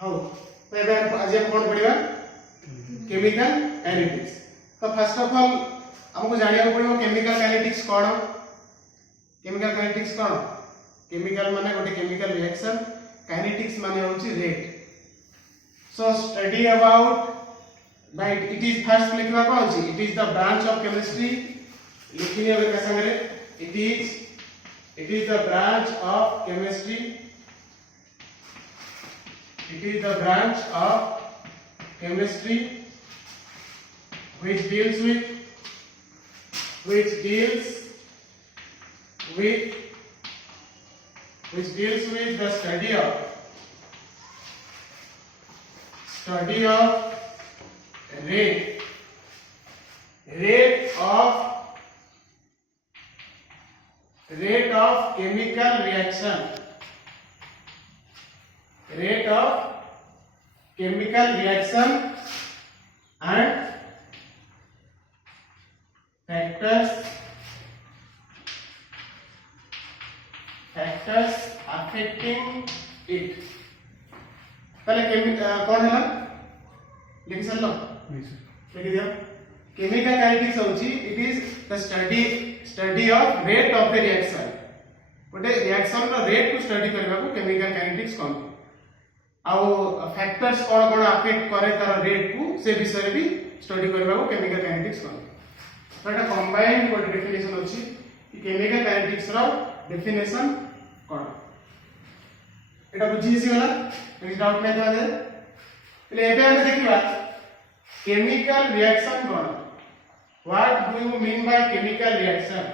हो तो एबे आज हम कोन पढिबा केमिकल काइनेटिक्स। तो फर्स्ट ऑफ ऑल हमको जानिया पड़िबो केमिकल काइनेटिक्स कोन। केमिकल काइनेटिक्स कोन? केमिकल माने गोटे केमिकल रिएक्शन, काइनेटिक्स माने होची rate. So study about right it is first लिखवा कोन होची it is the branch of chemistry. लिखिए एबे का संगे it is the branch of chemistry. It is the branch of chemistry which deals with the study of rate of chemical reaction, rate of chemical reaction and factors affecting it। पहले कौन है ना लिख सकलो लिख दिया। केमिकल काइनेटिक्स होची it is the study of rate of the reaction. गोटे रिएक्शन रो रेट को स्टडी करबा को केमिकल काइनेटिक्स कोन। आउ फैक्टर्स कोन कोन अफेक्ट करे तार रेट को से विषय भी स्टडी करबा को केमिकल काइनेटिक्स कोन। तो एटा कंबाइंड गोटे डेफिनेशन होची कि केमिकल काइनेटिक्स रो डेफिनेशन कोन। एटा बुझी सी वाला कोई डाउट नै था जे पहले एबे हम देखिबा chemical reaction cone. What do you mean by chemical reaction?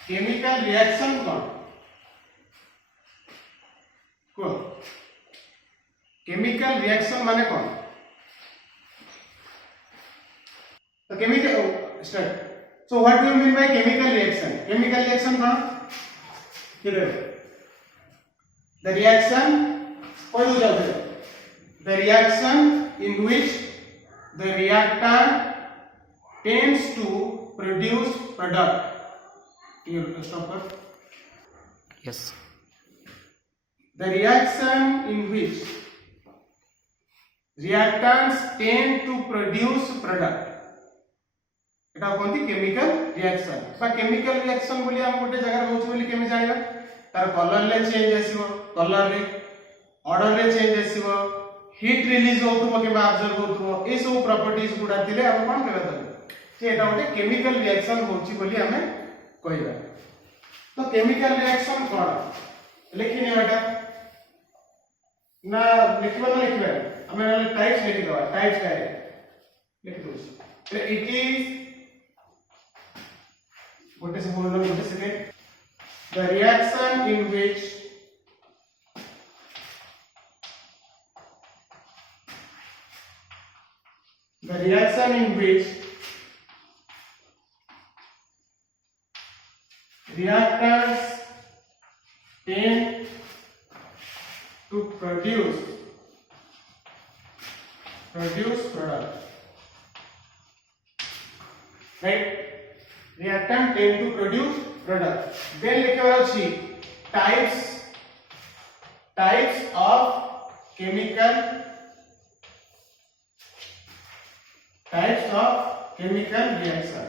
Chemical reaction कौन? कौन? Chemical reaction माने कौन? तो chemical start. So what do you mean by chemical reaction? Chemical reaction कौन? किधर? The reaction कोई हो जाओ। The reaction in which the reactant tends to produce product. You stop it. Yes. The reaction in which reactants tend to produce product Etah कोनती chemical reaction. बा chemical reaction बोली हम गोटे जगह होछ बोली केमे जानिबा तार कलर ले चेंज आसीबो, कलर रे order रे चेंज आसीबो, हीट रिलीज होतबो के अब्जॉर्ब होतबो, ए सब प्रॉपर्टीज गुडा थिले हम कोन कहबा तबे जे एटा गोटे केमिकल रिएक्शन होची बोली हमें कहबा। तो केमिकल रिएक्शन कोन लिखिने बेटा ना लिखबा ना लिखबा हमें टाइप्स लिख दवा। टाइप्स काय लिख दो। इट इज गोटे से बोल लो गोटे second the reaction in which the reaction in which reactants tend to produce product, right? Reactant tend to produce product. Then लिखे वाला types of chemical reaction।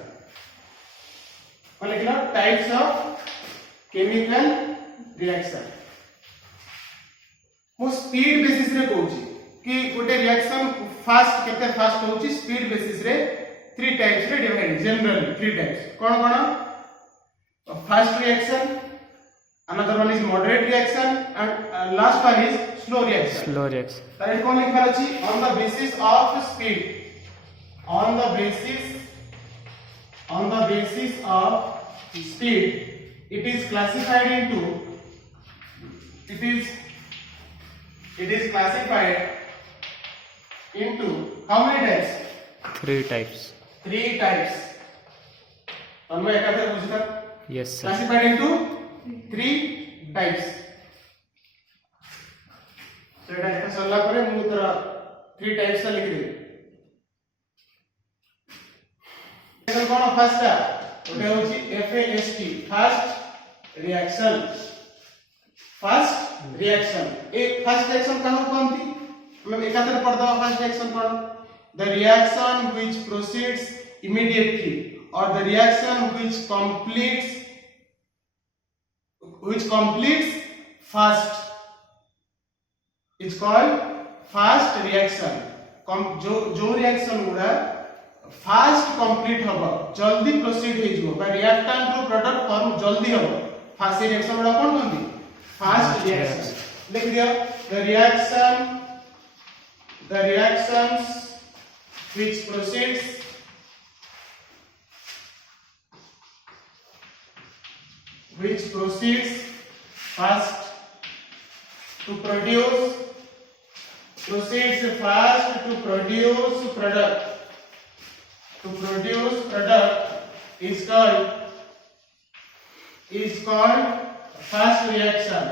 लिखना types of chemical reaction। मो speed basis रे कहूची कि गोटे reaction fast केते fast होची speed basis रे 3 टाइप्स रे divide generally 3 types cone cone. Fast reaction, another one is moderate reaction and last one is slow reaction। तारे कोन लिखा अछि on the basis of speed, on the basis of speed it is classified into how many types? 3 types. 3 types। तन्मय एकाधर बुझता? Yes sir। classified into 3 types। तो एटा एका सरला परे मु तोरा 3 types लिख दे। एकर कोन फर्स्ट ओटे होची FAST fast reaction. First reaction ए फर्स्ट रिएक्शन कहां कहंती मतलब एकातर पढ़ दो फर्स्ट रिएक्शन पढ़ the reaction which proceeds immediately or the reaction which completes fast is called fast reaction जो रिएक्शन गुड़ा फास्ट कंप्लीट हबो जल्दी प्रोसीड हे जो बा रिएक्टेंट रो प्रोडक्ट फॉर्म जल्दी हबो फास्ट रिएक्शन गुड़ा कोन कहंती फास्ट रिएक्शन लिख दियो the reactions which proceeds fast to produce product is called fast reaction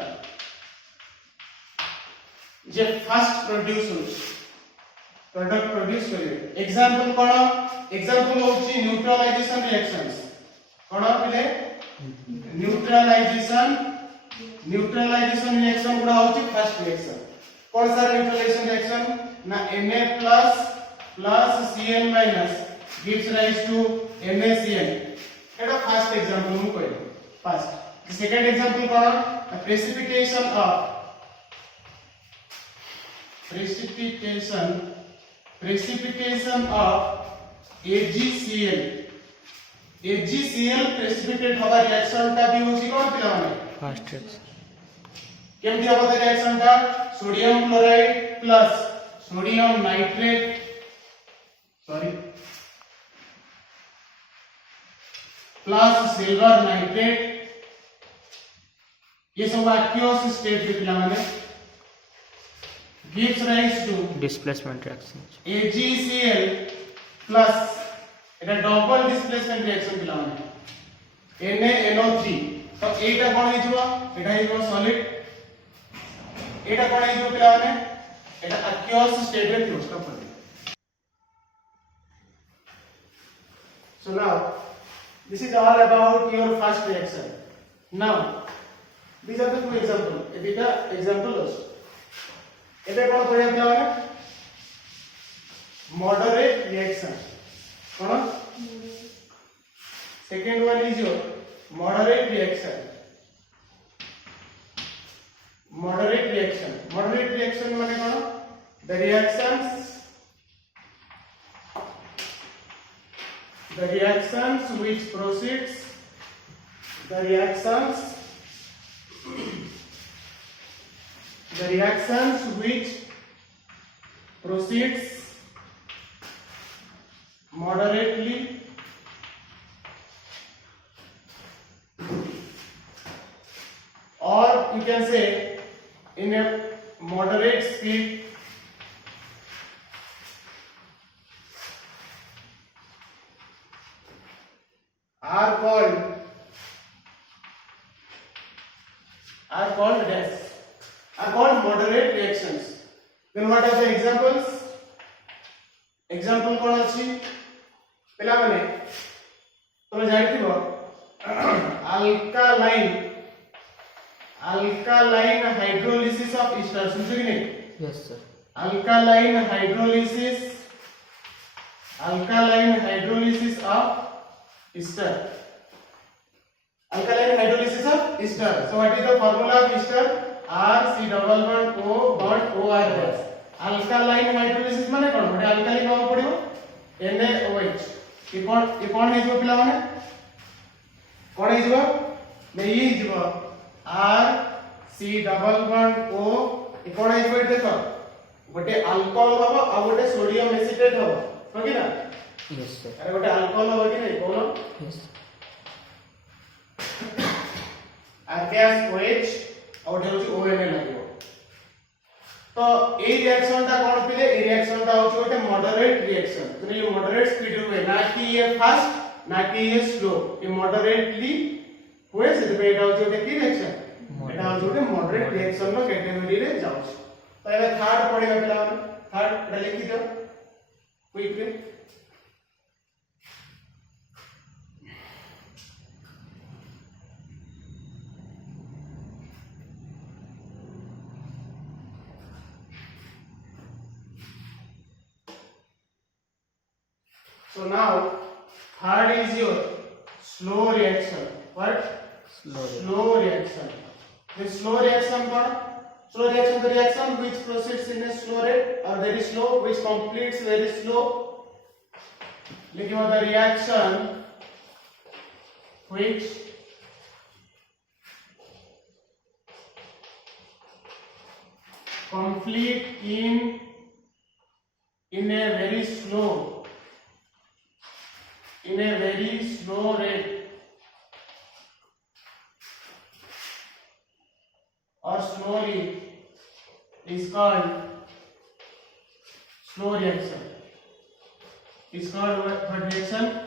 जे फास्ट प्रोड्यूस होछ प्रोडक्ट प्रोड्यूस करे एग्जांपल कोन एग्जांपल होची न्यूट्रलाइजेशन रिएक्शंस कोन पिले न्यूट्रलाइजेशन रिएक्शन गुडा होची फर्स्ट रिएक्शन कोन सा न्यूट्रलाइजेशन रिएक्शन ना Na plus Cl minus gives rise to NaCl Etah first example मु कहै first second example cone precipitation of AgCl precipitate हवा रिएक्शन ता भी होची कोन पिला माने फास्ट रिएक्शन केमती हवा रिएक्शन ता sodium chloride plus sodium nitrate plus silver nitrate ये सब एक्वियस स्टेट पे पिला माने gives rise to displacement reaction AgCl plus এটা ডবল ডিসপ্লেসমেন্ট রিঅ্যাকশন পিলা মানে NaNO3 তো এইটা কোন হইছিবো এটা হইবো সলিড এটা কোন হইছিবো পিলা মানে এটা aqueous state রে ক্লোজ টা পড়ে so now this is all about your first reaction now these are the two examples এটা example আছে ଏବେ कोन करिया पिला माने moderate reaction cone second one is your moderate reaction माने कोन the reactions which proceeds the reactions which proceeds moderately or you can say in a moderate speed are called moderate reactions. Then what are the examples? Example कोन अछि पिला माने तुम जानिथिबो alkaline hydrolysis of ester सुनछु कि नहीं yes sir alkaline hydrolysis of ester so what is the formula of ester RC double bond O bond OR dash alkaline hydrolysis माने कोन गोटे alkali पाव पड़िबो NaOH ये कोन हे जो पिला माने कोन हे जो मे ये जो RC double bond O ये कोन हे जो देखो गोटे अल्कोहल हबो आ गोटे सोडियम एसीटेट हबो हो कि ना yes sir अरे गोटे अल्कोहल हबो कि नहीं बोलो yes गैस OH और होची ONA लागिवो तो ए रिएक्शन ता कोन पिले ए रिएक्शन ता होची गोटे मॉडरेट रिएक्शन तो ये मॉडरेट स्पीड हुए ना कि ये फास्ट ना कि ये स्लो ये मॉडरेटली हुए से पे एटा होची गोटे की रिएक्शन एटा होची गोटे मॉडरेट रिएक्शन नो कैटेगरी रे जाउछ तो एबे थर्ड पढिबा पिला थर्ड एटा लिखि दियो quickly So now third is your slow reaction. What? Slow reaction. Slow reaction. The slow reaction what? Slow reaction, the reaction which proceeds in a slow rate or very slow, which completes very slow. Like the reaction which complete in a very slow rate or slowly is called slow reaction. Is called what reaction?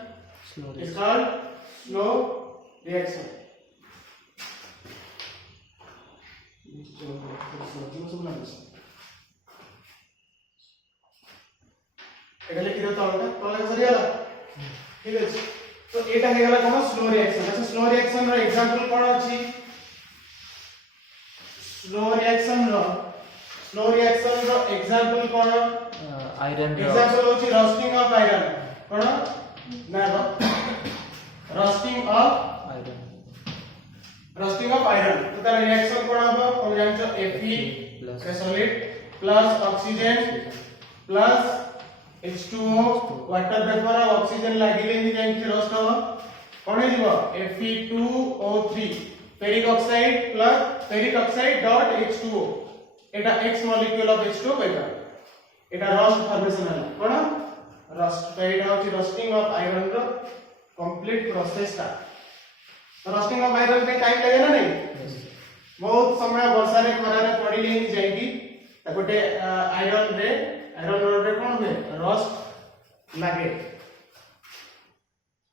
Slow Is reaction. called slow reaction. এখানে কি হতো আমরা তলে sorry গেল ঠিক আছে তো এটা হয়ে গেল কোন স্লো রিঅ্যাকশন আচ্ছা স্লো রিঅ্যাকশন র एग्जांपल কোন আছে স্লো রিঅ্যাকশন র एग्जांपल কোন Iron एग्जांपल হচ্ছে রস্টিং অফ আয়রন কোন না রস্টিং অফ iron. आयरन तो तार रिएक्शन कोन हो तुम जानछो Fe plus ए solid plus oxygen plus H2O water vapour और ऑक्सीजन लागिले नि जाई कि रस्ट हो कोन हे जीवो Fe2O3 ferric oxide dot H2O एटा X molecule of H2O vapour एटा रस्ट फॉर्मेशन हला कोन रस्ट तो एटा होची रस्टिंग ऑफ आयरन रो कंप्लीट प्रोसेस ता रस्टिंग ऑफ आयरन पे टाइम लगे ना नहीं yes. बहुत समय वर्षा रे खरा रे पड़ी ले जाईकी गोटे आयरन रोड रे कोन हुए रस्ट लागे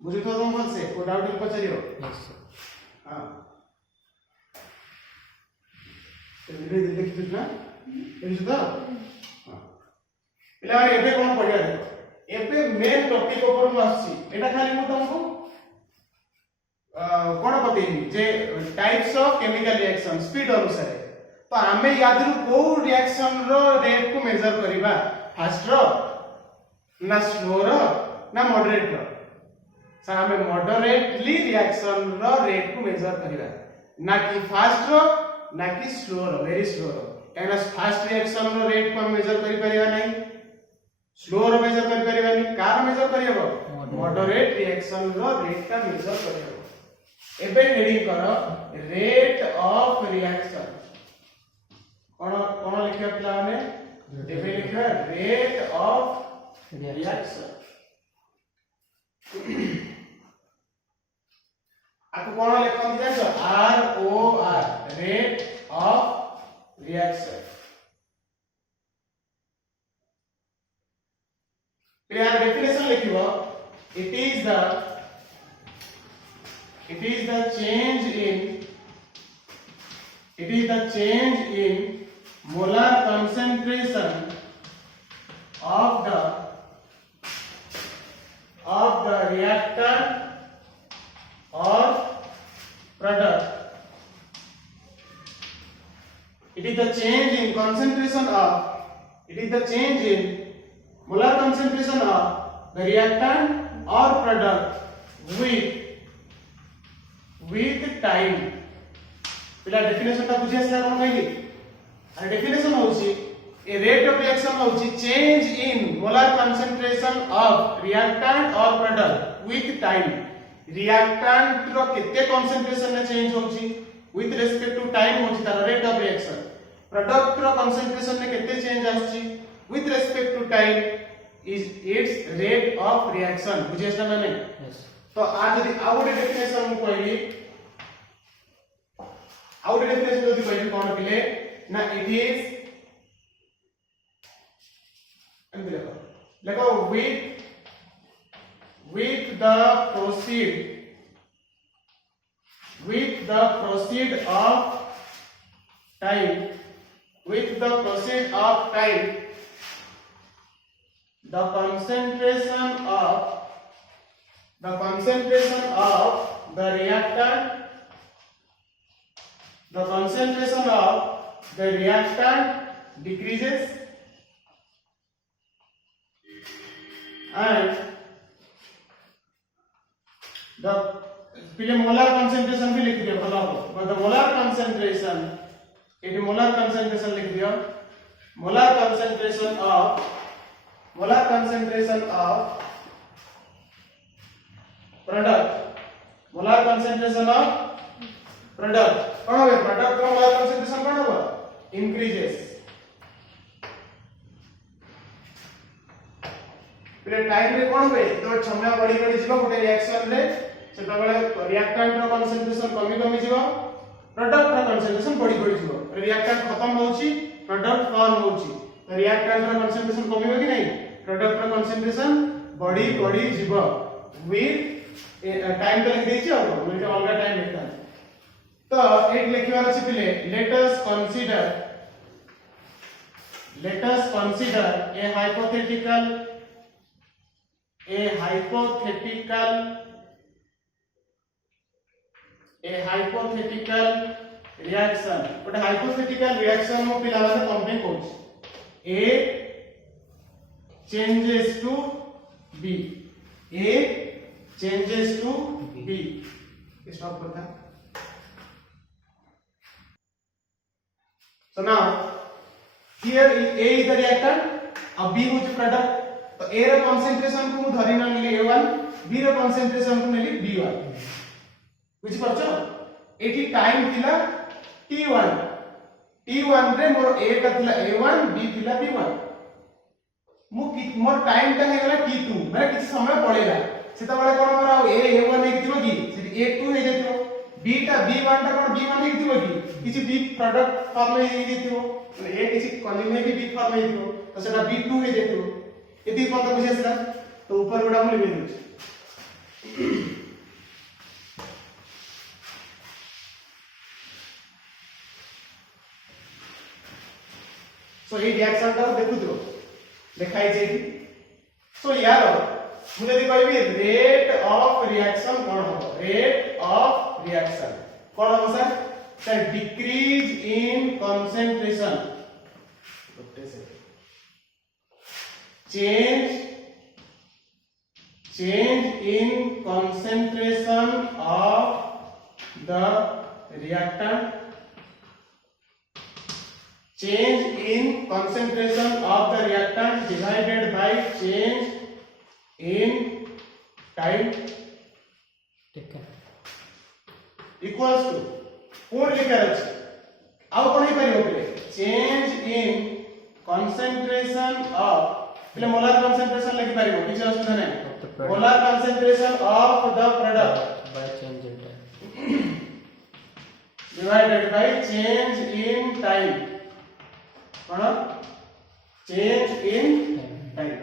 बुझी तो तुम बोल से को डाउट पचारियो Yes, sir. हां धीरे धीरे देखि ना बुझी तो हां पिला एबे कोन पढ़िया देखो एबे मेन टॉपिक ऊपर मु आसी एटा खाली मु तुमको कोन बतेनी जे types of chemical reaction speed अनुसार तो आमे यादरु को रिएक्शन रो रेट को मेजर करिबा फास्ट रो ना स्लो रो ना मॉडरेट रो सा आमे मॉडरेटली रिएक्शन रो रेट को मेजर करिबा ना कि फास्ट रो ना कि स्लो रो वेरी स्लो रो काना फास्ट रिएक्शन रो रेट को मेजर करि परिबा नै स्लो रो मेजर करि परिबा नै कार मेजर करियबो मॉडरेट रिएक्शन रो रेट का मेजर करियबो एबे हेडिंग करो रेट ऑफ रिएक्शन कोन कोन लिखियो पिला माने एबे लिखियो रेट ऑफ रिएक्शन आपको कोन लिखन दिया तो ROR रेट ऑफ रिएक्शन फिर यार डेफिनेशन लिखियो it is the change in molar concentration of the reactant or product. It is the change in molar concentration of the reactant or product with time. पिला definition ता बुझे असला कोन कहली अरे definition होची ए रेट ऑफ रिएक्शन होची change in molar concentration of reactant और product with time reactant रो केते कंसंट्रेशन में चेंज होची विथ रिस्पेक्ट टू टाइम होची तार रेट ऑफ रिएक्शन प्रोडक्ट रो कंसंट्रेशन में केते चेंज आछी with respect to time is its rate of reaction बुझे असला ना नहीं Yes. तो आज यदि आउट डेफिनेशन मु कहली आउट डेफिनेशन यदि कहली कोन पिले ना इट इज एंड देखो with the proceed of time the concentration of the reactant decreases and the पहले मोलर कंसंट्रेशन भी लिख दियो भलो हो the molar concentration it molar concentration लिख दियो molar concentration of product molar concentration of product कौन होवे प्रोडक्ट का मोलर कंसंट्रेशन कौन होगा इंक्रीजेस फिर टाइम रे कौन होवे तो समय बढ़ी बढ़ी जीवा गोटे रिएक्शन रे सेटा बेले रिएक्टेंट रो कंसंट्रेशन कमी कमी जीवा प्रोडक्ट रो कंसंट्रेशन बढ़ी बढ़ी जीवा रिएक्टेंट खत्म होउची प्रोडक्ट फॉर्म होउची तो रिएक्टेंट रो कंसंट्रेशन कमी हो कि नहीं प्रोडक्ट रो कंसंट्रेशन बढ़ी बढ़ी जीवा विथ टाइम तो लिख देछि और मतलब अलगा टाइम लिखता तो एक लिखिबार अछि पिले let us consider a hypothetical reaction but hypothetical reaction mo pila mane compare koch a changes to b stop करता so now here a is the reactant अब b होची प्रोडक्ट तो a रो कंसंट्रेशन को धरि न नेली a1 b रो concentration को नेली b1 बुझि परछो एठी टाइम थिला t1 रे मोर a का थिला a1 b थिला b1 मोर टाइम ता हे गला t2 माने किछ समय पड़ेला सेता बेले कोन मोर a1 हे किथिबो की सेठी a2 हे जइतो b ता b1 ता कोन b1 हे किथिबो की किछि b प्रोडक्ट फॉर्म हे जइतो माने a किछि कॉलिंग में भी b फॉर्म हे जइतो तो सेटा b2 हे जइतो यदि कोन तो बुझिसला तो ऊपर गुडा हम लिख देछ सो ए रिएक्शन ता देखु दियो देखाई छै सो यार मुझे यदि कहबी रेट ऑफ रिएक्शन कोन हो रेट ऑफ रिएक्शन कोन हो sir decrease in concentration change in concentration of the reactant change in concentration of the reactant divided by change in time taken equals to code लिखा अछि आउ कोन हे परियो पले change in concentration of पहले molar concentration लिखि परियो किछ असुविधा नै molar concentration of the product by change in time divided by change in time cone change in time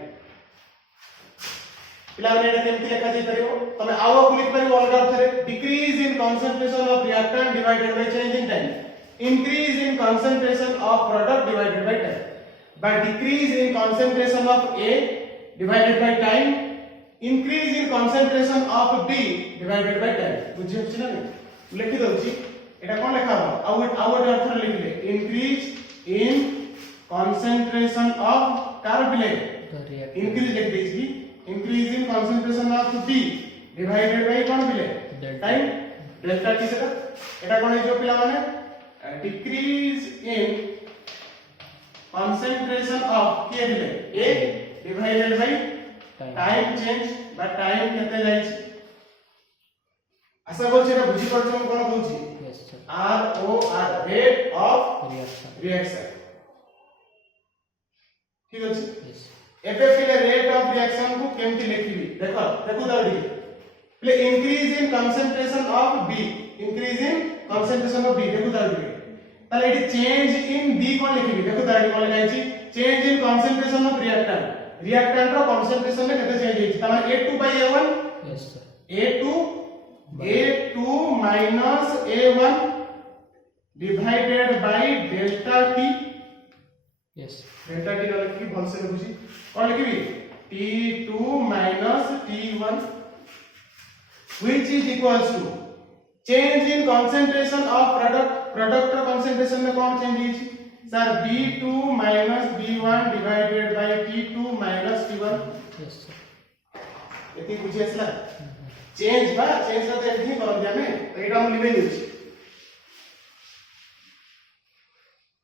पिला ने केमति लिखा जाय परियो तमे आउ को लिखि परियो अलग अर्थ रे decrease in concentration of reactant divided by change in time increase in concentration of product divided by time by decrease in concentration of A divided by time increase in concentration of B divided by time बुझि होछि ना लिखि दउछि एटा कोन लेखा हो out अर्थ रे लिखले increase in concentration of car बिले increase लिख देछि increase in concentration of B divided by कोन बिले time डेल्टा टी सेटा एटा कोन हे जो पिला माने decrease in concentration of के दिले A divided by time change by time केते जाई छी आशा करछि एटा बुझि परछ हम कोन कहूछि yes sir ROR rate of reaction ठीक अछि yes एबे फिले रेट ऑफ रिएक्शन को केमति लिखिबी देखो दाडी प्ले increase in concentration of B increase in concentration of B देखो दाडी ताले एटी चेंज इन B कोन लिखिबी देखो दाडी कोन लिखाई छी change in concentration of reactant रो कंसंट्रेशन में केते चेंज होई ताले A2 by A1 yes sir A2 minus A1 divided by delta T yes delta T का लिखी भल से बुझी कोन लिखिबी T2 minus T1 which is equals to change in concentration of product concentration में कौन चेंज होई sir B2 minus B1 divided by T2 minus T1 yes sir एती बुझी असला चेंज बा चेंज करते एठी करम हमें एटा हम लिबे देछि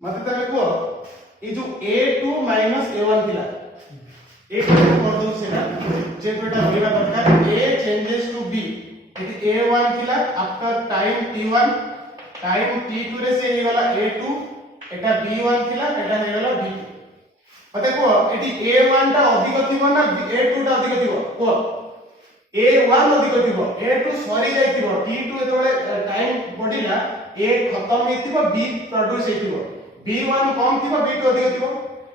मते तबे को ए जो a2 a1 थिला a2 कर दो सेना जे कोटा होइबा दरकार a चेंजेस टू b एठी a1 थिला after time t1 time t2 रे से हे वाला a2 एटा b1 थिला एटा हे वाला b2 मते को एठी a1 टा अधिक थिबो ना a2 टा अधिक थिबो को a1 अधिक थिबो a2 सरी जाय थिबो t2 एतबे टाइम बढ़िला a खत्म हेतिबो b प्रोड्यूस हेतिबो b1 कम थिबो b2 अधिक थिबो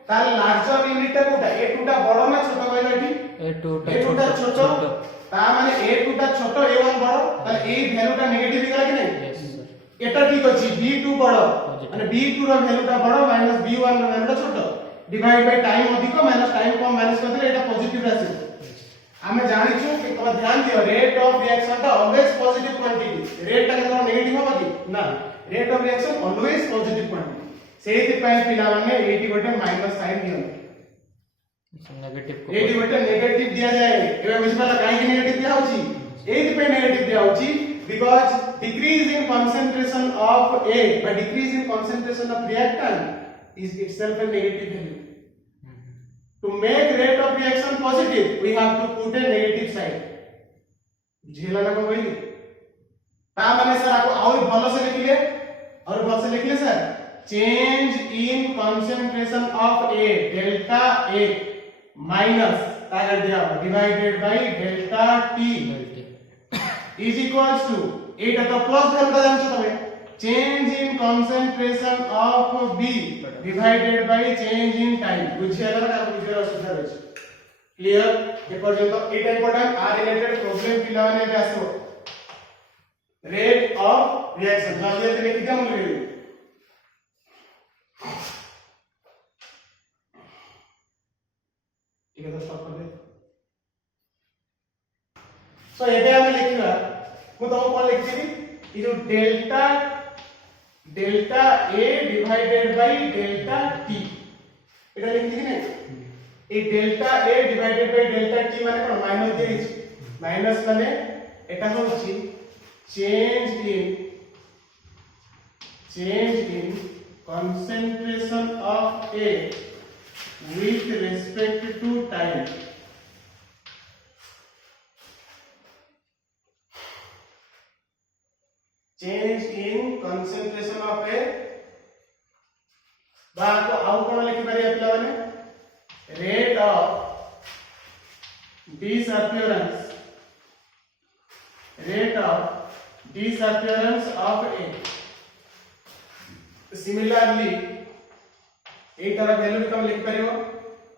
तार लार्जर यूनिट टा कोटा a2 टा बड़ ना छोट कहला एठी a2 टा छोट ता माने a2 टा छोट a1 बड़ ताले ए वैल्यू टा नेगेटिव हिगला कि नहीं यस सर एटा ठीक अछि b2 बड़ माने b2 रो वैल्यू टा बड़ माइनस b1 रो वैल्यू टा छोट डिवाइड बाय टाइम अधिक माइनस टाइम कम माइनस कर देले एटा पॉजिटिव आसी हमें जानि छु कि तब ध्यान दियो रेट ऑफ रिएक्शन टा ऑलवेज पॉजिटिव क्वांटिटी रेट टा केतना नेगेटिव होबा कि ना rate of reaction always positive quantity सेहि पय पिला माने एटी गोटे माइनस साइन दियो नेगेटिव को एटी गोटे नेगेटिव दिया जाए एबे बुझिपाला काहे कि नेगेटिव दिया होची एटी पे नेगेटिव दिया होची because decrease in concentration of A by decrease in concentration of reactant is itself a negative value. To make rate of reaction positive, we have to put a negative side. झेला ना को बोली ता माने sir आपको और भलो से लिख लिए और भलो से लिख लिए sir change in concentration of A delta A minus ताकत दिया divided by delta T is equals to एटा तो प्लस वैल्यू का जान छ तमे change in concentration of B divided by change in time बुझियाला ना बुझियाला असुविधा रहछ क्लियर ए पर्यंत एटा इंपोर्टेंट आ रिलेटेड प्रॉब्लम पिला माने बे आसो रेट ऑफ रिएक्शन जल्दी जल्दी लिख दिया हम लिख ठीक है तो स्टॉप कर दे सो एबे हम लिखिबा मु तुमको कोन लिखिबी ई जो delta A divided by delta T एटा लिखि कि नै ए delta A divided by delta T माने कोन माइनस दे माइनस माने एटा होछि change in concentration of A with respect to time change in concentration of A बा को आउ कोन लिखि पारिया पिला माने rate of disappearance of A similarly ए तरह वैल्यू भी तुम लिख पारियो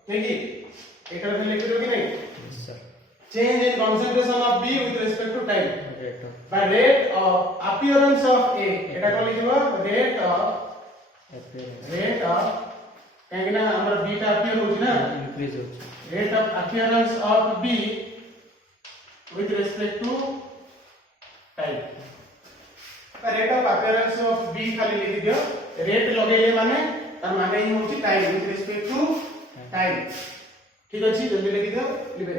ठीक है ए तरह वैल्यू लिख पारियो कि नहीं yes sir change in concentration of B with respect to time by rate of appearance of A एटा को लिखिबो rate of काहे ना हमर B टा appear होछि ना इंक्रीज होछि rate of appearance of B with respect to time by rate of appearance of B खाली लिख दियो rate लगेले माने तार माने ही होछि time with respect to time ठीक अछि जल्दी लिख दियो लिबे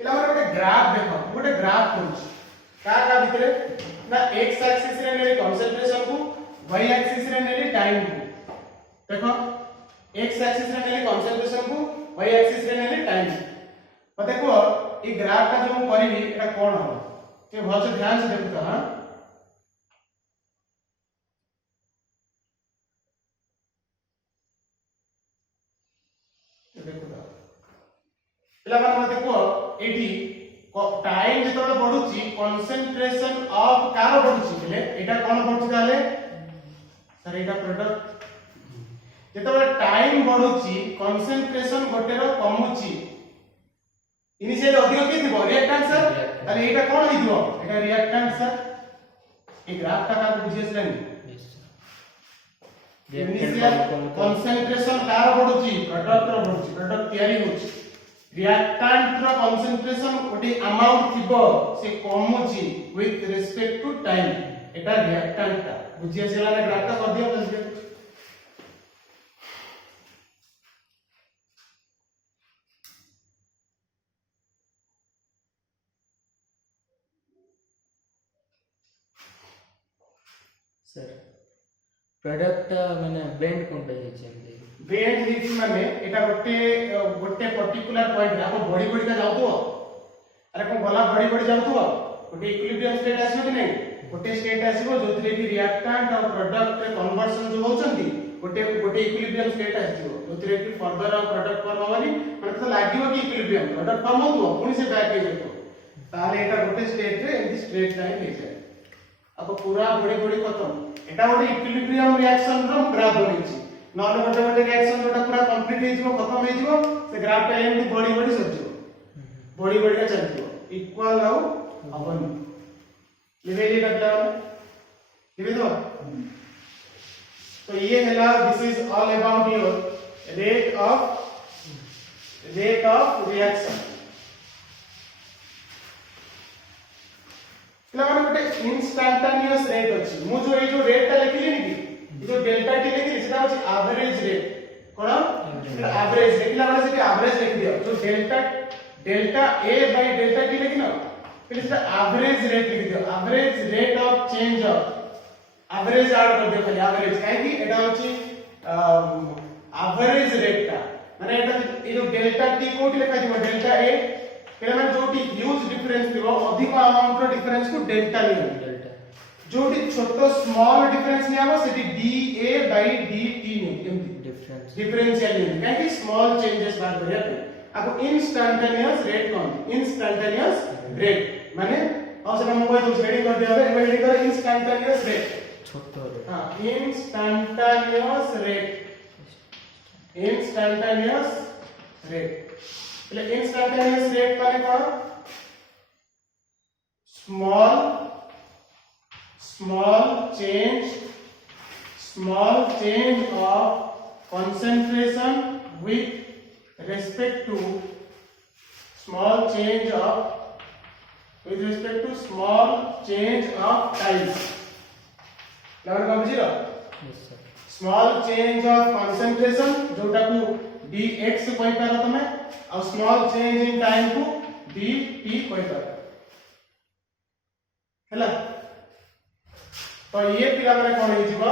इला हमर गोटे ग्राफ देखो गोटे ग्राफ होछि का भितरे ना x एक्सिस रे नेली कंसंट्रेशन को y एक्सिस रे नेली टाइम को देखो x एक्सिस रे नेली कंसंट्रेशन को y एक्सिस रे नेली टाइम पता को ई ग्राफ का जो मैं करबी एटा कोन हो ते बहुत से ध्यान से देखो हां देखो पिला माने मते को एटी टाइम जेतबे बढ़ुची कंसंट्रेशन ऑफ कार बढ़ुची हेले एटा कोन बढ़ुची ताले सर एटा प्रोडक्ट जेतबे टाइम बढ़ुची कंसंट्रेशन गोटेरो कमुची इनिशियल अधिक के थिबो रिएक्टेंट सर ताले एटा कोन हिदिबो एटा रिएक्टेंट सर ए ग्राफ का बुझियसलेनी यस सर इनिशियल कंसंट्रेशन कार बढ़ुची प्रोडक्ट रो बढ़ुची प्रोडक्ट तयारी होची रिएक्टेंट रो कंसंट्रेशन गोटे अमाउंट थिबो से कमुची विथ रिस्पेक्ट टू टाइम एटा रिएक्टेंट ता बुझियसला ना ग्राफ का कर दियो सर प्रोडक्ट माने बेंड कोन पे छै बेंड हेची माने एटा गोटे पर्टिकुलर पॉइंट आप बड़ी बड़ी का जाउतो अरे को गला बड़ी बड़ी जाउतो गोटे इक्विलिब्रियम स्टेट आसीबो कि नहीं गोटे स्टेट आसीबो जोथिरे कि रिएक्टेंट और प्रोडक्ट कन्वर्जन जो होचंती गोटे गोटे इक्विलिब्रियम स्टेट आसीबो जोथिरे कि फर्दर और प्रोडक्ट फॉर्म होवानी माने तो लागिवो कि इक्विलिब्रियम प्रोडक्ट फॉर्म होतो पुनी से बैक हे जतो ताले एटा गोटे स्टेट रे एंती स्ट्रेट लाइन हे जाय अब पूरा बड़ी बड़ी खत्म एटा गोटे इक्विलिब्रियम रिएक्शन रो ग्राफ बनेछि नॉन गोटे गोटे रिएक्शन जोटा पूरा कंप्लीट हे जिवो खत्म हे जिवो से ग्राफ टा एंती बड़ी बड़ी सजिवो बड़ी बड़ी का चलतिवो इक्वल आउ अपन लिवेली करला लिवे दो तो ये हैला this is all about your rate of reaction मतलब गोटे इंस्टैंटेनियस रेट अछि मु जो ए जो रेट ता लिखिली नि कि जो डेल्टा टी लिखिली सेटा अछि एवरेज रेट कोन एवरेज लिखला माने से एवरेज लिख दियो जो delta A by delta T लिखिनो फिर इसका एवरेज रेट लिख दियो average rate of change of average add कर दियो खाली एवरेज काहे कि एटा होची एवरेज रेट ता माने एटा ए जो डेल्टा टी कोठी लिखा दियो डेल्टा ए पहले माने जोटी ह्यूज डिफरेंस दियो अधिक अमाउंट रो डिफरेंस को डेल्टा लियो डेल्टा जोटी छोटो स्मॉल डिफरेंस नियाबो सेटी D A by D T नि एमती डिफरेंशियल नि काहे कि स्मॉल चेंजेस बार करिया आपको इंस्टैंटेनियस रेट कौन इंस्टैंटेनियस रेट माने और से हम कोई शेडिंग कर दिया है शेडिंग कर इंस्टैंटेनियस रेट छोटो रेट हां इंस्टैंटेनियस रेट એટલે इंस्टैंटेनियस रेट माने कोन small change of concentration with respect to small change of time लावर का बुझिलो yes sir small change of concentration जोटा को dx कोइ पारो तमे और स्मॉल चेंज इन टाइम को dt कोइ पारो हैला तो ये पिला माने कोन हे जिवो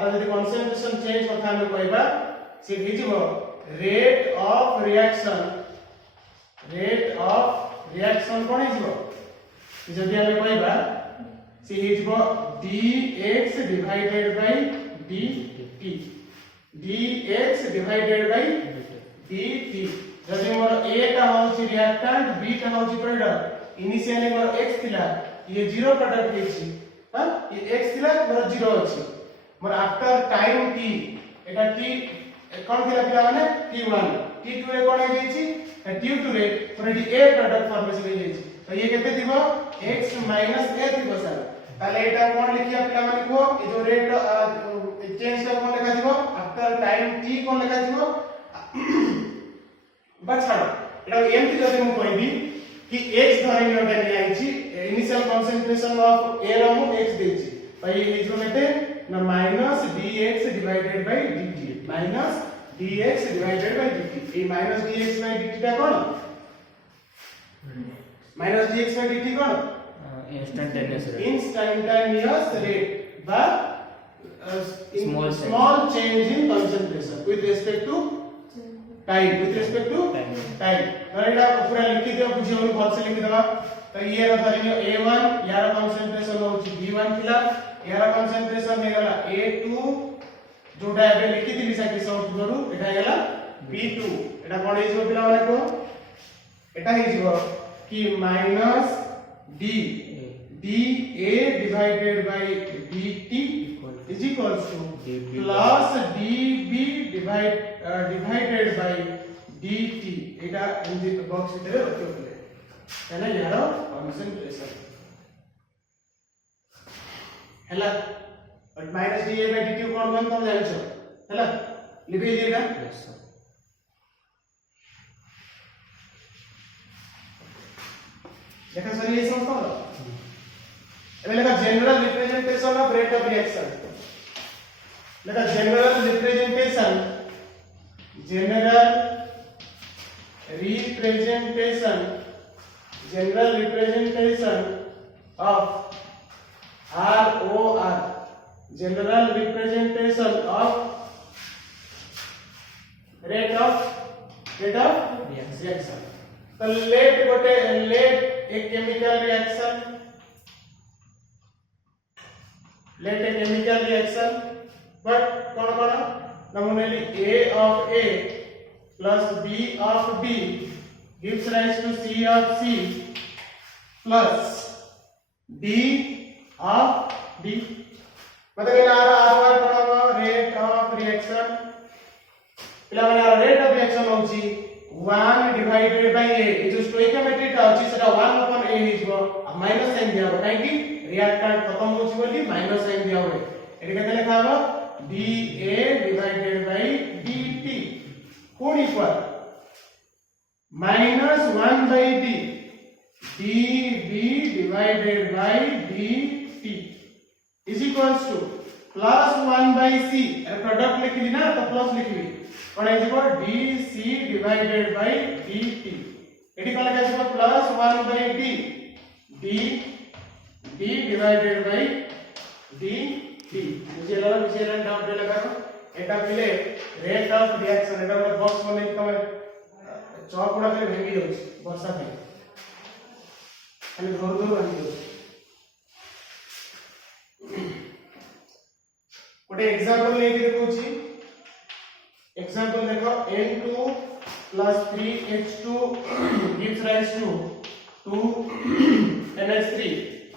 आर जदि कंसंट्रेशन चेंज कथा हम कहबा से हे जिवो रेट ऑफ रिएक्शन कोन हे जिवो जदि हम कहबा से हे जिवो dx divided by dt dx divided by dt जदि मोर a टा होची रिएक्टेंट b टा होची प्रोडक्ट इनिशियली मोर x थिला ये जीरो प्रोडक्ट हेची हां ये x थिला मोर जीरो अछि मोर आफ्टर टाइम t एटा t कोन थिला पिला माने t1 t2 रे कोन हे जेची t2 रे मोर a प्रोडक्ट फॉर्मेशन हे जेची तो ये केते दिबो x a दिबो सर ताले एटा कोन लिखिया पिला माने को ए जो रेट चेंज का कोन लिखा दिबो आफ्टर टाइम t कोन लिखा दिबो बस छाड़ एटा एमटी जदि मु कहबी कि x धरि नोटा नि आइची इनिशियल कंसंट्रेशन ऑफ a रो मु x देची तो ये हे जो केते ना minus dx divided by dt minus dx divided by dt ए माइनस dx बाय dt टा कोन माइनस dx बाय dt कोन इंस्टैंटेनियस रेट बा small change in concentration with respect to time एटा पूरा लिखि दियो बुझियो बहुत से लिखि देबा तो ये रो धरियो a1 यार कंसंट्रेशन होची b1 थिला यार कंसंट्रेशन हे गला a2 जोटा एबे लिखि दिली साकी सब करू एटा गेला b2 एटा कोन हे जो पिला माने को एटा हे जो कि minus d dA divided by dt is equals to plus dB divided by dt Etah in the box इधर रखियो पले हैना यारो कंसंट्रेशन हैला और माइनस dA by dt कोन कोन तुम जानि छो हैला लिखि दिएगा यस सर देखा सर ये समझता हो लेका general representation of rate of reaction लेका general representation of ROR general representation of rate of reaction. तो let a chemical reaction, but कौन nominally A of A plus B of B gives rise to C of C plus D of D. मतलब ये आ रहा rate of reaction, rate of reaction होची 1 divided by A. ये जो stoichiometry टा होची सेटा 1 upon A हिजबो माइनस साइन दिया हो काहे कि रिएक्टेंट खत्म होची बोली माइनस साइन दिया हो एटा केते लिखा हो dA divided by dt code equal minus 1 by d dB divided by dt is equals to plus 1 by c product लिख ली ना तो प्लस लिख ली और is equal dc divided by dt eighty कल के is plus 1 by d d divided by dt मुझे doubt लगा एटा पहले रेट ऑफ रिएक्शन एटा वाला बॉक्स में नहीं तमे चौक उड़ा के भांगी जाउछ वर्षा पे खाली धर भांगी जाउछ गोटे एग्जांपल लेके देखौछि एग्जांपल देखो n2 plus 3h2 gives rise to 2nh3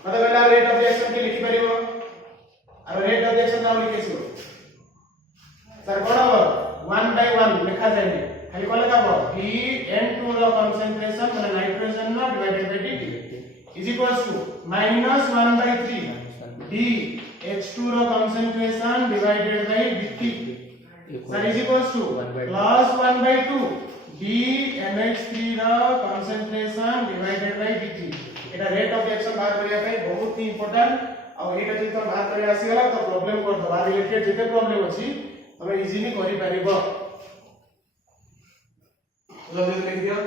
मतलब एटा रेट ऑफ रिएक्शन के लिखि परिबो और रेट ऑफ रिएक्शन नाउ लिखेछो सर कोन हो 1 by 1 लिखा जाय खाली कोन लगाबो N2 रो कंसंट्रेशन माने नाइट्रोजन नो divided by dt is equals to -1 by 3 H2 रो concentration divided by dt sir is equals to plus 1 by 2 NH3 रो कंसंट्रेशन डिवाइडेड बाय dt एटा रेट ऑफ रिएक्शन बाहर करिया पे बहुत ही इंपोर्टेंट और एटा जे तुम बाहर करिया आसीगला तो प्रॉब्लम कर दबा रिलेटेड जेते प्रॉब्लम अछि तमे इजीली करि परिबो जल्दी लिख दियो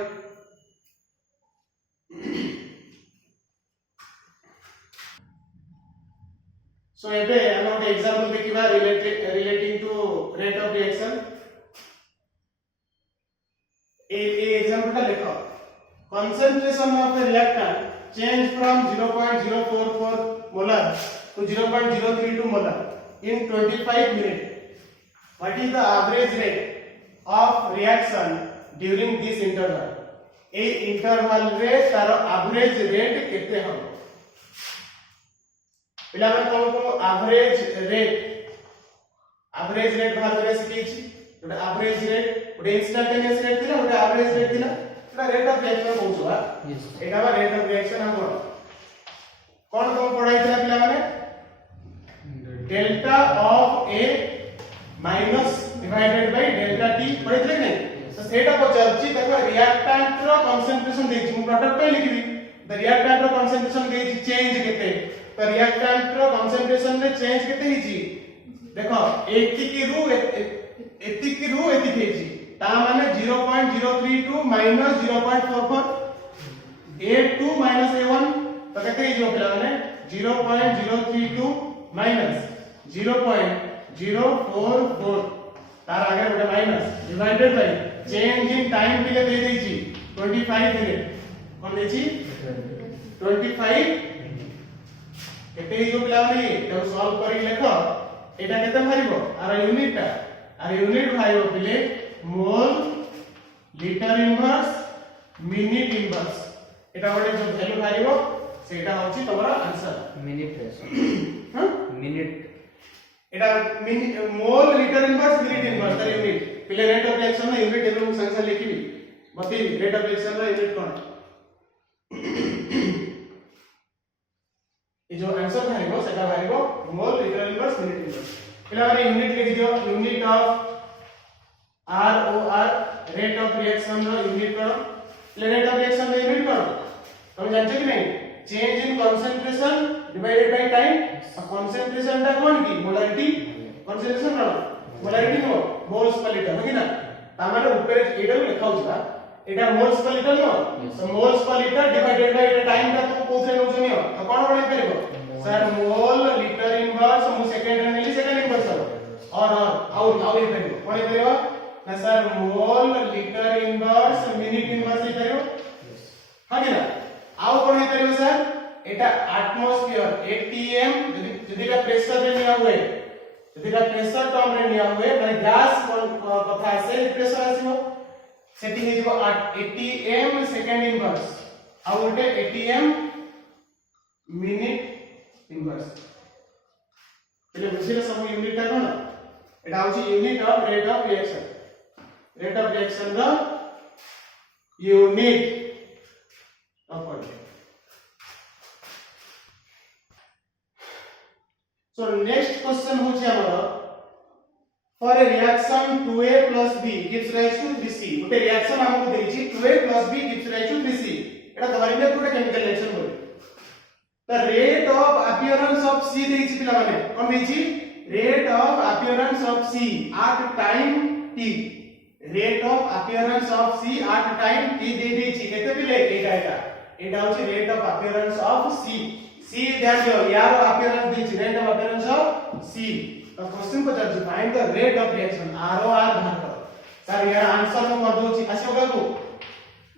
सो एबे हम ଗୋଟେ एग्जांपल देखिबा relating to rate of reaction ए एग्जांपल का देखो concentration of the reactant change from 0.044 molar to 0.032 molar in 25 minutes. What is the average rate of reaction during this interval? A interval रे तार average rate केते हम पिला में तुमको average rate बाहर करे सिखी छी तो average rate ଗୋଟେ instantaneous rate थिला ଗୋଟେ average rate थिला एटा रेट ऑफ रिएक्शन कहउछवा एटा बा रेट ऑफ रिएक्शन हम कोन तुम पढ़ाई थिला पिला माने delta of A minus divided by delta T पढ़िଥିଲେ नहीं तो सेटा पचारछि देखो रिएक्टेंट रो कंसंट्रेशन देछि मु प्रोडक्ट पे लिखबी द रिएक्टेंट रो कंसंट्रेशन देछि चेंज केते तो रिएक्टेंट रो कंसंट्रेशन रे चेंज केते हिछि देखो एतिकी रु हेछि ता माने 0.032 minus 0.44 A2 minus A1 तो केते हिजो पिला माने 0.032 minus 0.044 तार आगे गोटे minus divided by change in time पिले दे देछि 25 मिनिट कोन देछि 25 केते हिजो पिला माने तो सॉल्व करि लेखो एटा केते मारिबो आर यूनिट भाइबो पिले mole litre inverse minute inverse एटा गोटे जो वैल्यू भाइबो सेटा होछि तमरा आंसर मिनिट हां मिनिट एटा mole litre inverse minute inverse तर यूनिट पिले रेट ऑफ रिएक्शन ना यूनिट एबे संख्या लिखिबी बती रेट ऑफ रिएक्शन रा यूनिट कोन ए जो आंसर भाइबो सेटा भाइबो mole litre inverse minute inverse पिला माने यूनिट लिख दियो unit of ROR rate of reaction रो यूनिट करो रेट ऑफ रिएक्शन रो यूनिट करो तुम जानते कि नहीं change in concentration divided by time concentration टा कोन की मोलारिटी कंसंट्रेशन रो मोलारिटी नो मोल्स पर लीटर है ना ता माने ऊपर एटा लिखा होछा एटा मोल्स पर लीटर नो तो moles per litre divided by एटा टाइम टा तुम कोथरे नो जनियो तो कोन बने परबो सर मोल लिटर इनवर्स मु सेकेंड रे ଆଉ ହେଇ परिबो कोन हेई परिबो ना sir mole litre inverse minute inverse हेई परिबो हां कि ना आउ कोन हेई परिबो सर एटा एटमॉस्फेयर एटीएम जदि का प्रेशर रे निया हुए जदि का प्रेशर टर्म रे निया हुए माने गैस कथा आसे प्रेशर आसीबो सेटिंग हे जिवो एटीएम सेकंड इनवर्स आउ गोटे एटीएम मिनिट इनवर्स એટલે बुझिले सब यूनिट टा कोन एटा होची unit of rate of reaction the unit of volume So next question होची हमर for a reaction 2a plus b gives rise to 3c ओटे रिएक्शन हमको देछि 2a plus b gives rise to 3c एटा धरिले कोटे chemical reaction बोली the rate of appearance of c देछि पिला माने कोन देछि rate of appearance of c at time t rate of appearance of c at time t दे देछि केते पिले एटा होछि rate of appearance of c c ध्यान दियो यार appearance देछि rate of appearance of c तो क्वेश्चन पचार जी find the rate of reaction ROR बाहर करो सर यार आंसर को कर दोछि आसीबो काकू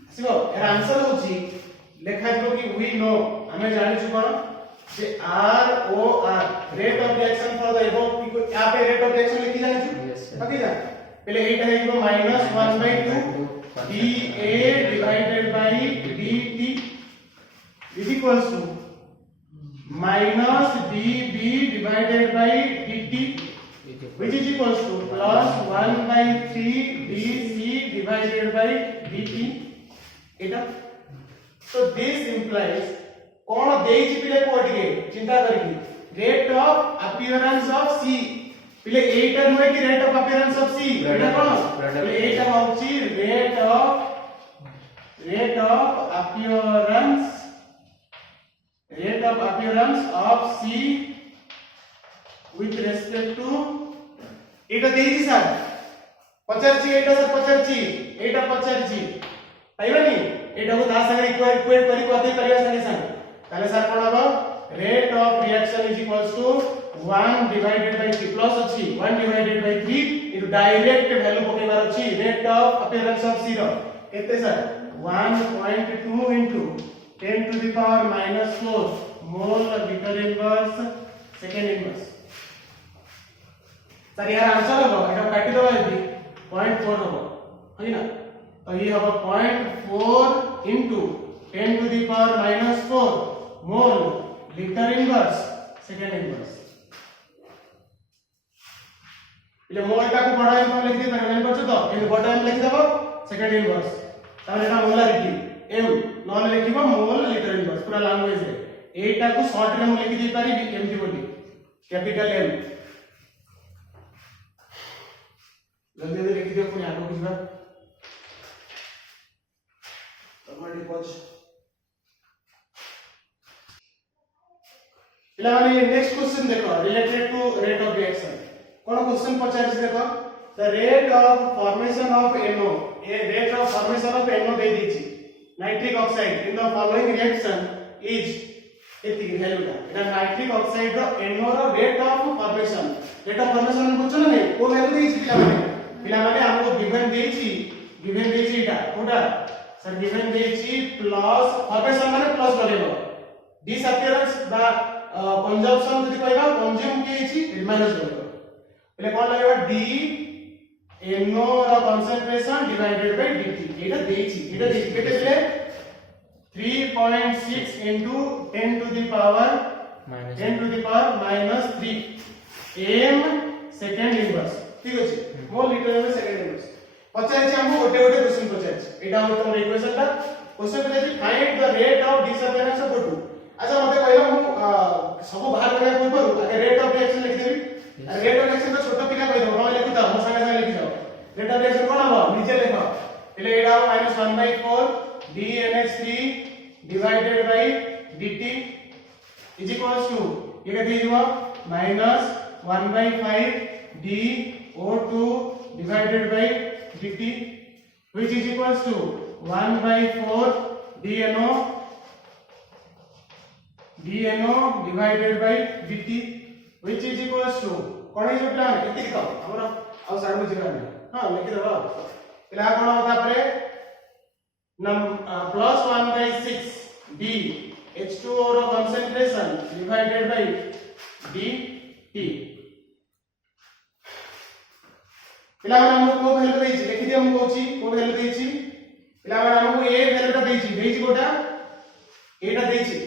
आसीबो यार आंसर होछि लेखा दिबो कि वी नो हमें जानि छु कोन जे ROR rate of reaction for the एबो की यहां पे रेट ऑफ रिएक्शन लिखि जानि छु बाकी जा पहले एटा है दिबो -1/2 dA divided by dt is equals to minus dB divided by dt which is equals to plus 1/3 dC divided by dt eta so this implies कोन देछि पिले कोटिके चिंता करिके rate of appearance of c पिले एटा होय कि rate of appearance of c एटा कोन पिले एटा होछि rate of appearance of c with respect to एटा देछि सर पचरची एटा सर पचरची एटा पचरची पाइबानी एटा को ता संगे इक्वेट करी को अदे परिया संगे संग ताले सर कोन हबो rate of reaction is equals to 1 divided by 3 plus अछि 1 divided by 3 into direct value पकेबार अछि rate of appearance of c रो केते sir 1.2 into 10 to the power -4 mole litre inverse second inverse sir यार answer हो एटा काटी दबा यदि 0.4 हो है ना तो ये हो 0.4 into 10 to the power -4 mole litre inverse second inverse इले मोल का को बड़ा हम लिख दे पारे करछ तो इन बड़ा हम लिख देबो सेकंड इनवर्स तारे एटा मोलारिटी m नॉन लिखिबो मोल लीटर इनवर्स पूरा लैंग्वेज रे एटा को शॉर्ट रे हम लिख दे पारी केमति बोली कैपिटल m जल्दी जल्दी लिख दियो पुनी आगो किछबा तमडी पछ पिलानी नेक्स्ट क्वेश्चन देखो related to rate of reaction कोन क्वेश्चन पचारिस देखो the rate of formation of NO ए rate of formation of NO दे दीची nitric oxide in the following reaction is एति वैल्यू एटा नाइट्रिक ऑक्साइड रो NO रो रेट ऑफ फॉर्मेशन बुझछ ना नहीं को वैल्यू देछि पिला माने हमको गिवन देछि एटा कोडा सर गिवन देछि प्लस फॉर्मेशन माने प्लस लगेबो डिसअपियरेंस बा कंजम्पशन जदि कहबा कंज्यूम के छि माइनस लगेबो पहले कोन लगेबा d NO रो कंसंट्रेशन डिवाइडेड बाय dt एटा देछि केते ले 3.6 into 10 to the power -3 m second inverse ठीक अछि मोल लीटर में सेकंड इनवर्स पचारि छी हमको ओटे क्वेश्चन पचारि एटा हो तोर इक्वेशन ता क्वेश्चन पचारि find the rate of disappearance of O2 अच्छा मते कहलो हम सब बाहर करिया पूर्व आगे रेट ऑफ रिएक्शन लिख देबी रेट ऑफ रिएक्शन तो छोटो पिला कहि दो हम लिखि ता हम संगे लिखि जाओ रेट ऑफ रिएक्शन कोन हबो नीचे लिखो पहले एटा 1/4 DNH3 divided by dt is equals to ये कथि दिबो -1/5 dO2 divided by dt which is equals to 1/4 DNO divided by dt which is equals to कोन है प्लान केति लिखो हमरा ଆଉ ସାଇଡ କୁ जीरो आने हां लिखि दबा इला कोन होता परे प्लस 1/6 d H2O रो कंसंट्रेशन डिवाइडेड बाय dt पिला हमको को वैल्यू देछि लिखि दियो हम कहूची को वैल्यू देछि पिला हमको ए वैल्यूटा देछि कोटा एटा देछि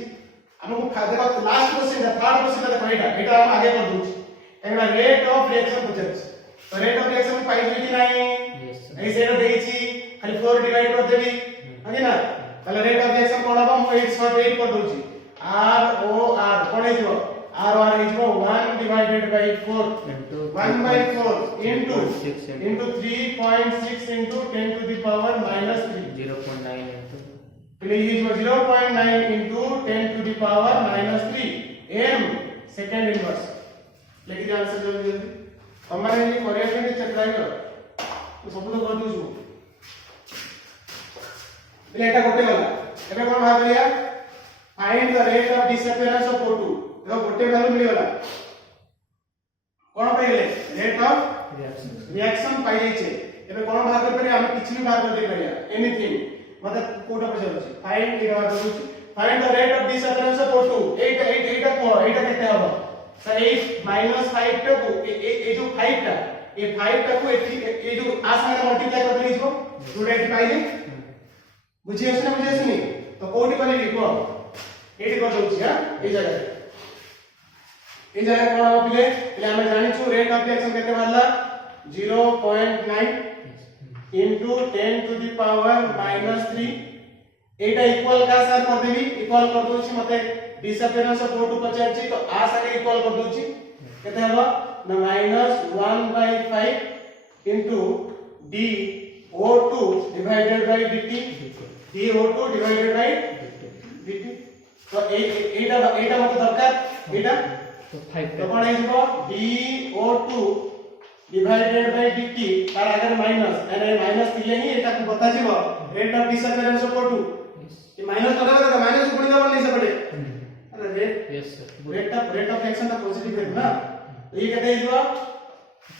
हमको देखो लास्ट क्वेश्चन थर्ड क्वेश्चन देखो एटा हम आगे कर दूची एटा रेट ऑफ रिएक्शन पूछछ तो रेट ऑफ रिएक्शन पाइबी कि नाही नहीं सेटा देछि खाली 4 डिवाइड कर देबी है ना ताले रेट ऑफ रिएक्शन कोन हम 8 शॉर्ट 8 कर दूची r o r कोन हे जो r o r हे जो 1 divided bye 4 1 by 4 into 3.6 into 10 to the power minus 3 0.9 into please 0.9 into 10 to the power minus 3 m second inverse लेकिन दिया आंसर जल्दी जल्दी हमारे ये कोरिया में चेक ट्राई करो तो सब तो कर दूछु ले एटा गोटे वाला एटा कोन भाग लिया find the rate of disappearance of O2 देखो गोटे वैल्यू मिल गला कोन पाइले रेट ऑफ रिएक्शन पाइ छै एबे कोन भाग कर परिया हम किछि भी भाग कर दे परिया एनीथिंग मतलब कोटा पछल अछि फाइंड के भाग करू find the rate of disappearance of O2 एटा को एटा केते हबो सर 8 -5 टा को ए जो 5 टा ए 5 टा को ए जो आसान मल्टीप्लाई कर देली छो जोडा एटी पाइले बुझियो से बुझियो सुनी तो कोठी करली को एटी कर दउछि हां ए जगह कोन हो पिले हम जानि छु रेट ऑफ रिएक्शन केते भरला 0.9 into 10 to the power -3 Etah equal का सर कर देबी इक्वल कर दोछि मते डिसअपियरेंस ऑफ O2 पचार छी तो आ सारे इक्वल कर दोछि केते हबो ना -1/5 into dO2 divided by dt dO2 divided by dt तो एटा मते दरकार एटा तो 5 तो कोन आइबो dO2 divided by dt तार अगर माइनस एने माइनस दिले ही एटा को बता जीवो rate of disappearance of O2 ये माइनस लगा तो माइनस को पुणी दबा नहीं से पड़े अरे rate yes sir rate of reaction का पॉजिटिव है ना तो ये कहते जीवो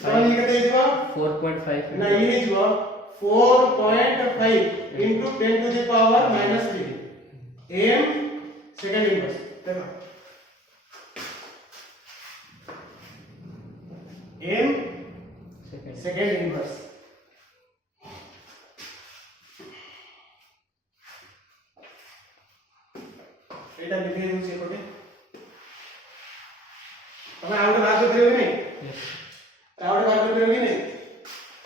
सवाल ये कहते जीवो 4.5 ना ये जीवो 4.5 into 10 to the power -3 m second inverse देखो m सेकंड इनवर्स एटा लिखे दउ से कोटे तमे आउट भाग करियो कि नहीं यस आउट भाग करियो कि नहीं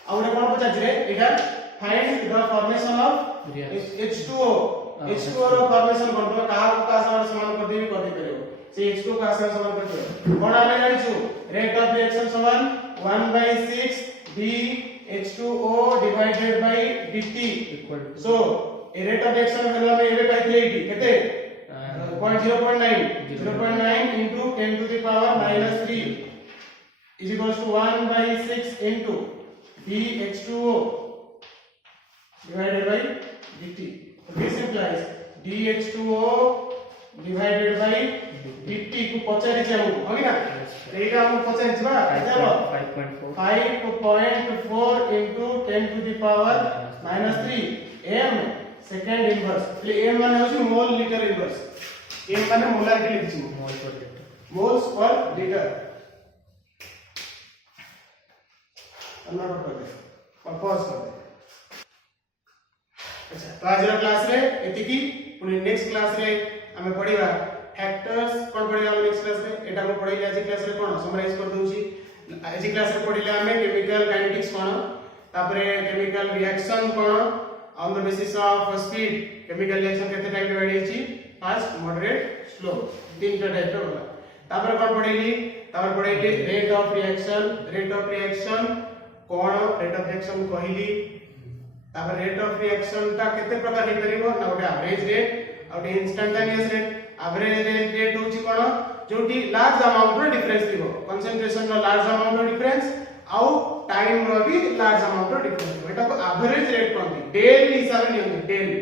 आउट कोन पचाछ रे एटा find the formation of H2O H2O रो फॉर्मेशन कोन तो का समान कर देबी कर दे करियो से H2O का समान कर दियो कोन आले जानि छु रेट ऑफ रिएक्शन समान 1/6 d H2O divided by dt equal so A rate of reaction value में एबे पाइले एटी केते 0.9 into 10 to the power -3 is equals to 1/6 into dH2O divided by dt. So this implies dH2O divided by dt को पचारि छै हमको होगी ना एटा हम पचारि छबा केते 5.4 into 10 to the power -3 m second inverse m माने होछि मोल लीटर इनवर्स m माने मोलारिटी लिखछि मोल पर लीटर मोल्स पर लीटर अन्ना कर दे और पॉज कर दे अच्छा तो आज क्लास रे एतिकी पुनी नेक्स्ट क्लास रे हमें पढिबा फैक्टर्स कोन पढिबा नेक्स्ट क्लास रे एटा को पढिले आज क्लास रे कोन समराइज कर दउची आज क्लास रे पढिले हमें केमिकल काइनेटिक्स कोन तापरे केमिकल रिएक्शन कोन on the basis of speed chemical reaction केते टाइप डिवाइड हेची फास्ट मॉडरेट स्लो तीनटा टाइप रो होला तापर कोन पढैली रेट ऑफ रिएक्शन कोन रेट ऑफ रिएक्शन कहली तापर रेट ऑफ रिएक्शन ता केते प्रकार हे परिबो ना गोटे एवरेज रेट और इंस्टैंटेनियस रेट एवरेज रेट होची कोन जोटी लार्ज अमाउंट रो डिफरेंस दिबो कंसंट्रेशन रो लार्ज अमाउंट रो डिफरेंस आउ टाइम रो भी लार्ज अमाउंट रो डिफरेंस एटा को एवरेज रेट कहती डेली हिसाब नहीं होती डेली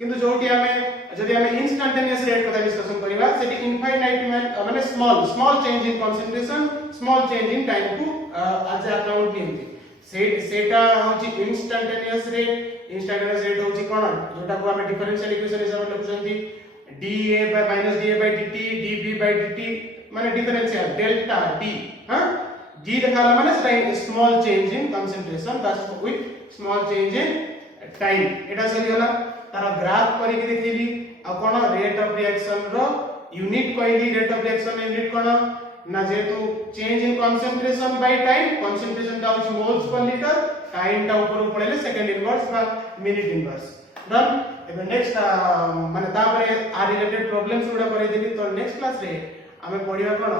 किंतु जोटी हमें जदि हमें इंस्टेंटेनियस रेट कथा डिस्कशन करिवा सेटी इनफाइनाइट माने small change in concentration small change in time को आज अकाउंट नियंती सेटा होची इंस्टेंटेनियस रेट होची कोन जोटा को हमें डिफरेंशियल इक्वेशन हिसाब से लिखुछंती dA by minus dA by dt dB by dt माने डिफरेंशियल डेल्टा d हां g देखाला माने सेटा small change in concentration that's with small change in time एटा सही होला तार ग्राफ करी के देखिली आ कोन रेट ऑफ रिएक्शन रो यूनिट कहली रेट ऑफ रिएक्शन यूनिट कोन ना जेतु change in concentration by time concentration ता होची मोल्स पर लीटर टाइम ता ऊपर पड़ेले सेकंड इनवर्स बा मिनिट इनवर्स डन एबे नेक्स्ट माने तापरे आ रिलेटेड प्रॉब्लम्स गुडा करै देली तो नेक्स्ट क्लास रे हमें पढिबा कोन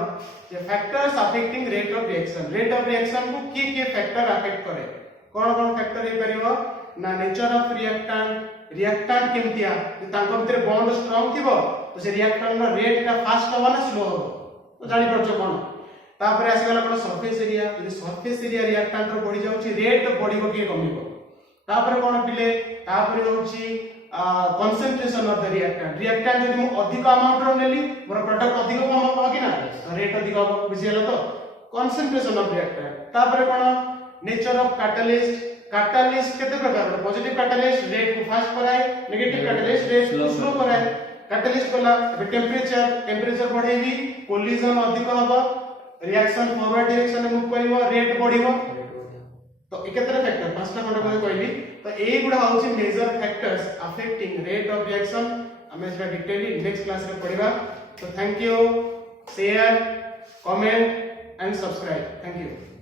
जे factors affecting rate of reaction को की फैक्टर अफेक्ट करे कोन फैक्टर हे परिबो ना नेचर ऑफ रिएक्टेंट केमतिया तांको भीतर बॉन्ड स्ट्रांग थिबो तो से रिएक्टेंट रो रेट का फास्ट होबा ना स्लो होबो तो जानि परछो कोन तापरे आसी गला कोन सरफेस एरिया यदि सरफेस एरिया रिएक्टेंट रो बढ़ी जाउची रेट बढ़िबो कि कमिबो तापरे कोन पिले तापरे होउची कंसंट्रेशन ऑफ द रिएक्टेंट जदि मु अधिक अमाउंट रो नेली मोर प्रोडक्ट अधिक कम हो कि ना रेट अधिक हो बुझियलो तो कंसंट्रेशन ऑफ रिएक्टेंट तापरे कोन नेचर ऑफ कैटलिस्ट केते प्रकार पॉजिटिव कैटलिस्ट रेट को फास्ट कराए नेगेटिव कैटलिस्ट रेट को स्लो कराए कैटलिस्ट कोला टेंपरेचर बढ़ेबी कोलिजन अधिक होबो रिएक्शन फॉरवर्ड डायरेक्शन में मूव करिवो रेट बढ़िवो तो एकत्र फैक्टर पांचटा खंड को कहली तो ए गुडा होची major factors affecting rate of reaction हमें इसका डिटेल नेक्स्ट क्लास में पढ़िबा तो thank you share comment and subscribe thank you